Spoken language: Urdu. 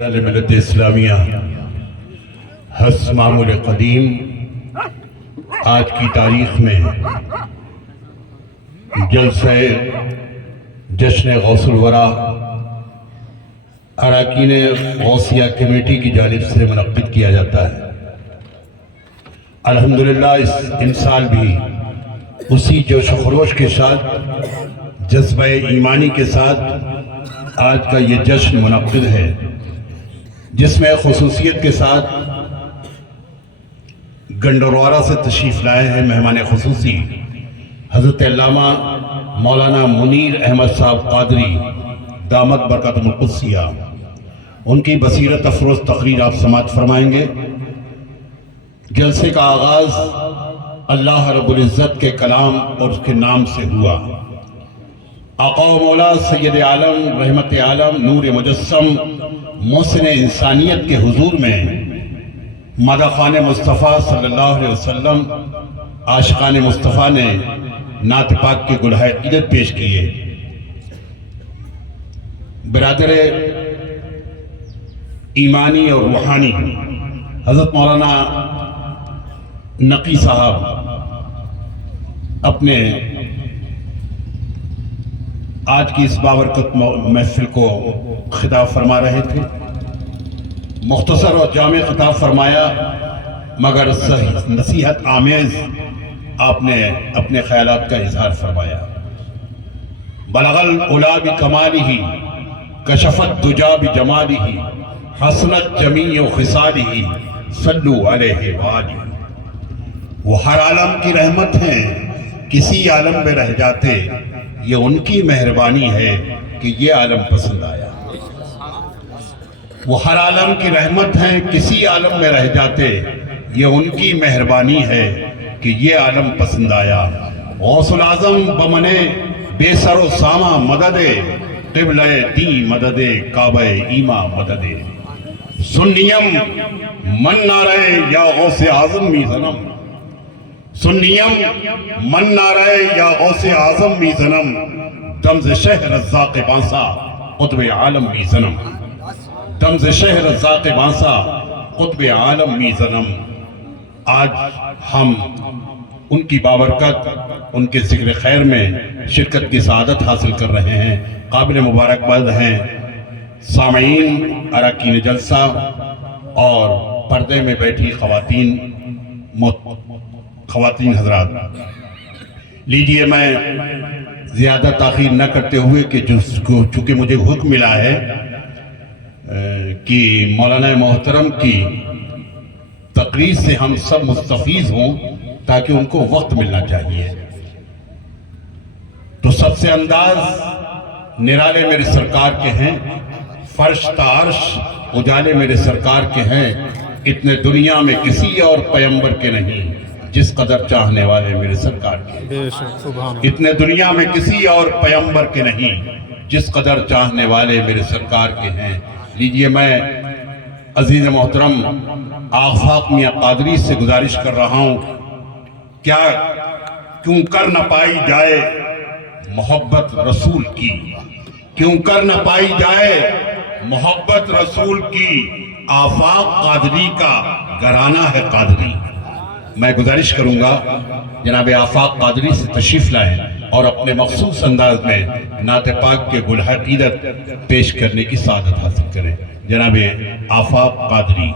ملت اسلامیہ حسب معمول قدیم آج کی تاریخ میں جلسہ جشن غوث الورا اراکین غوثیہ کمیٹی کی جانب سے منعقد کیا جاتا ہے۔ الحمدللہ ان سال بھی اسی جوش و خروش کے ساتھ جذبہ ایمانی کے ساتھ آج کا یہ جشن منعقد ہے، جس میں خصوصیت کے ساتھ گنڈوروارہ سے تشریف لائے ہیں مہمان خصوصی حضرت علامہ مولانا منیر احمد صاحب قادری دامت برکاتہم القدسیہ۔ ان کی بصیرت افروز تقریر آپ سماعت فرمائیں گے۔ جلسے کا آغاز اللہ رب العزت کے کلام اور اس کے نام سے ہوا۔ آقا و مولا سید عالم رحمت عالم نور مجسم محسن انسانیت کے حضور میں مداحان مصطفیٰ صلی اللہ علیہ وسلم عاشقان مصطفیٰ نے نعت پاک کے گلہائے عقیدت پیش کیے۔ برادر ایمانی اور روحانی حضرت مولانا نقی صاحب اپنے آج کی اس بابرکت محفل کو خطاب فرما رہے تھے۔ مختصر اور جامع خطاب فرمایا، مگر نصیحت آمیز آپ نے اپنے خیالات کا اظہار فرمایا۔ بلغ العلا بکمالہ کشفت دجا بجمالہ حسنت جمیع خصالہ صلو علیہ وآلہ۔ وہ ہر عالم کی رحمت ہیں، کسی عالم میں رہ جاتے، یہ ان کی مہربانی ہے کہ یہ عالم پسند آیا۔ وہ ہر عالم کی رحمت ہیں، کسی عالم میں رہ جاتے، یہ ان کی مہربانی ہے کہ یہ عالم پسند آیا۔ غوث العظم بمنے بے سر و سامہ مدد قبلہ دی مدد کعبہ ایمہ مدد سنیم من نعرہ یا غوث اعظم می ظنم سنیم من نعرہ یا غوث اعظم می ظنم دمز شہر الزاق بانسا قطب عالم می ظنم دمز شہر الزاق بانسا قطب عالم می ظنم۔ آج ہم ان کی بابرکت، ان کے ذکر خیر میں شرکت کی سعادت حاصل کر رہے ہیں۔ قابل مبارکباد ہیں سامعین، اراکین جلسہ اور پردے میں بیٹھی خواتین حضرات۔ لیجئے میں زیادہ تاخیر نہ کرتے ہوئے کہ چونکہ مجھے حکم ملا ہے کہ مولانا محترم کی تقریر سے ہم سب مستفیض ہوں تاکہ ان کو وقت ملنا چاہیے، تو سب سے انداز نرالے میرے سرکار کے ہیں، فرش تا عرش اجالے میرے سرکار کے ہیں، اتنے دنیا میں کسی اور پیمبر کے نہیں جس قدر چاہنے والے میرے سرکار کے۔ اتنے دنیا میں کسی اور پیمبر کے نہیں جس قدر چاہنے والے میرے سرکار کے ہیں۔ لیجئے میں عزیز محترم آفاق میاں قادری سے گزارش کر رہا ہوں، کیوں کر نہ پائی جائے محبت رسول کی، کیوں کر نہ پائی جائے محبت رسول کی، آفاق قادری کا گھرانہ ہے قادری۔ میں گزارش کروں گا جناب آفاق قادری سے تشریف لائیں اور اپنے مخصوص انداز میں نعت پاک کے گلہائے عقیدت پیش کرنے کی سعادت حاصل کریں۔ جناب آفاق قادری۔